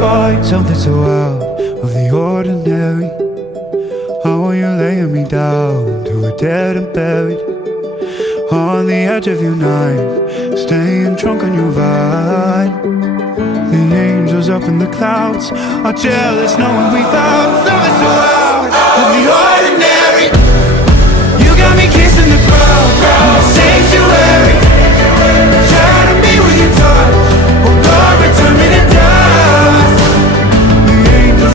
find something so out of the ordinary. How are you laying me down to a dead and buried on the edge of your night, staying drunk on your vine. The angels up in the clouds are jealous knowing we found something